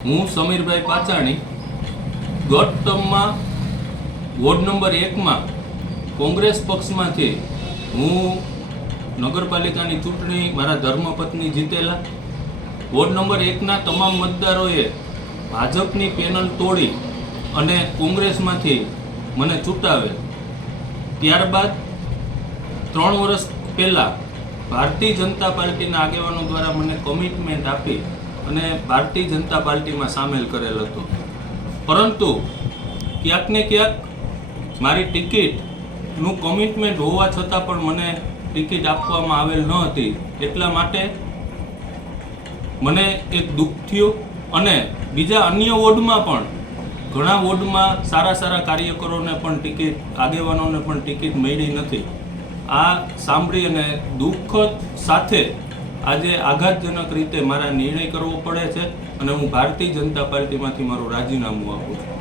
હું સમીરભાઈ પાચાણી ગત ટર્મમાં વોર્ડ નંબર 1માં કોંગ્રેસ પક્ષમાંથી હું નગરપાલિકાની ચૂંટણી મારા ધર્મપત્ની જીતેલા. વોર્ડ નંબર 1ના તમામ મતદારોએ ભાજપની પેનલ તોડી અને કોંગ્રેસમાંથી મને ચૂંટાવેલ. ત્યારબાદ 3 વર્ષ પહેલાં ભારતીય જનતા પાર્ટીના આગેવાનો દ્વારા મને કમિટમેન્ટ આપી અને ભારતીય જનતા પાર્ટીમાં સામેલ કરેલ હતો. પરંતુ ક્યાંક ને ક્યાંક મારી ટિકિટનું કમિટમેન્ટ હોવા છતાં પણ મને ટિકિટ આપવામાં આવેલ ન હતી. એટલા માટે મને એક દુઃખ થયું અને બીજા અન્ય વોર્ડમાં પણ ઘણા વોર્ડમાં સારા કાર્યકરોને પણ ટિકિટ, આગેવાનોને પણ ટિકિટ મળી નથી. આ સાંભળી અને દુઃખ સાથે આજે આઘાતજનક રીતે મારા નિર્ણય કરવો પડે છે અને હું ભારતીય જનતા પાર્ટીમાંથી મારું રાજીનામું આપું છું.